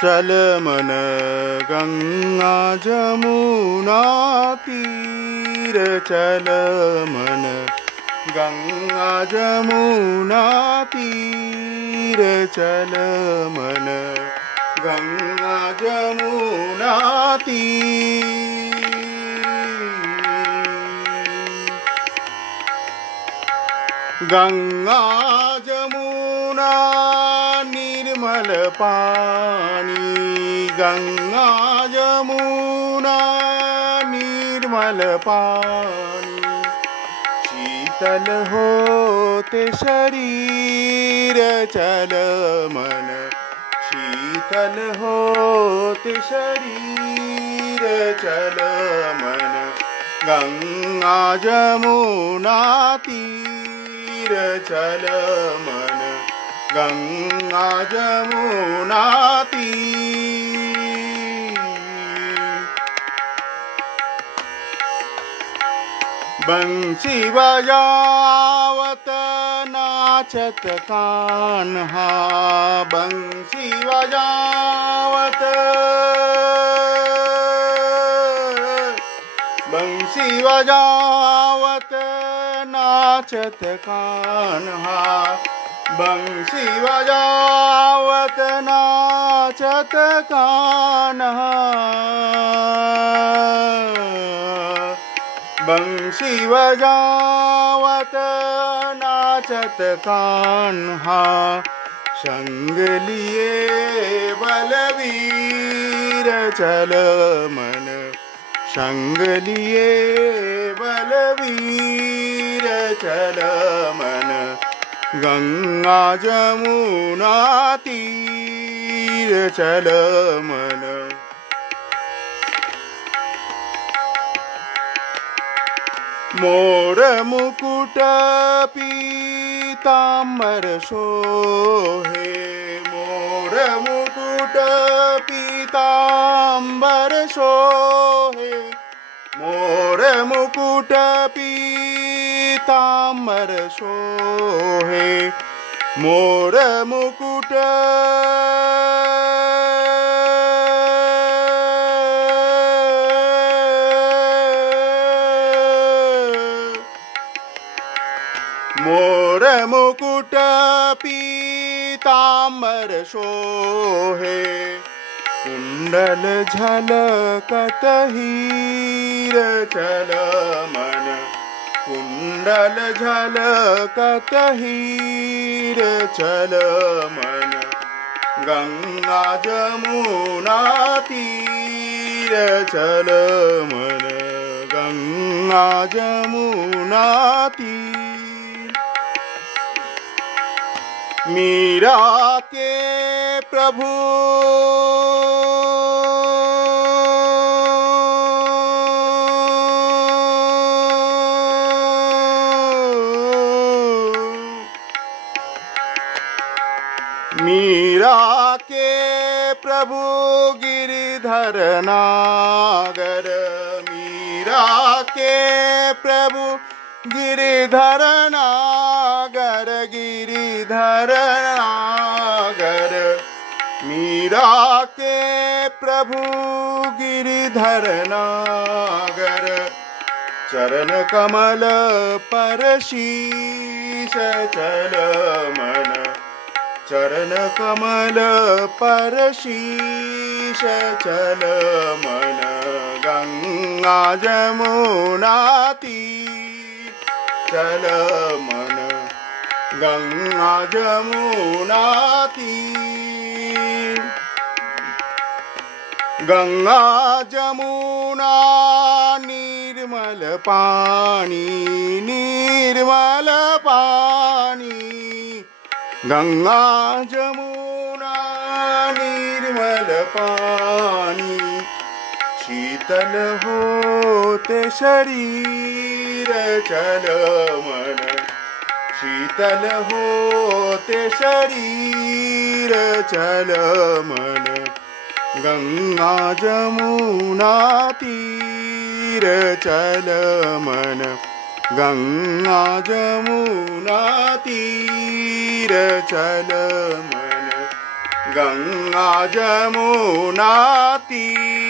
चल मन गंगा जमुना तीर चल मन गंगा जमुना तीर चल मन गंगा जमुना तीर गंगा जमुना निर्मल पानी गंगा जमुना निर्मल पानी शीतल होते शरीर चल मन शीतल होते शरीर चल मन गंगा जमुना तीर चल मन गंगा जमुना तीर बंसी बजावत नाचत कान्हा बंसी बजावत बंसी बजावत नाचत कान्हा बंसी बजावत नाचत कान्हा बंसी बजावत नाचत कान्हा संग लिए बलवीर चल मन संग लिए बलवीर चल मन गंगा जमुना तीर चल मन मोर मुकुट पीताम्बर शोहे मोर मुकुट पीताम्बर शोहे मोर मुकुट पीताम्बर शोहे मोर मुकुट मोर मुकुट पीताम्बर शोहे कुंडल झलकत हीर चल मन कुंडल झलकत हीर चल मन गंगा जमुना तीर चल मन गंगा जमुना तीर मीरा के प्रभु मीरा के प्रभु गिरिधर नागर मीरा के प्रभु गिरिधर नागर गिरिधर नागर मीरा के प्रभु गिरिधर नागर चरण कमल पर शीश चल मन चरण कमल पर शीश चल मन गंगा जमुना तीर चल मन गंगा जमुना तीर गंगा जमुना निर्मल पानी निर्मल पानी गंगा जमुना निर्मल पानी शीतल होते शरीर चल मन शीतल होते शरीर चल मन गंगा जमुना तीर चल मन गंगा जमुना तीर चल मन गंगा जमुना तीर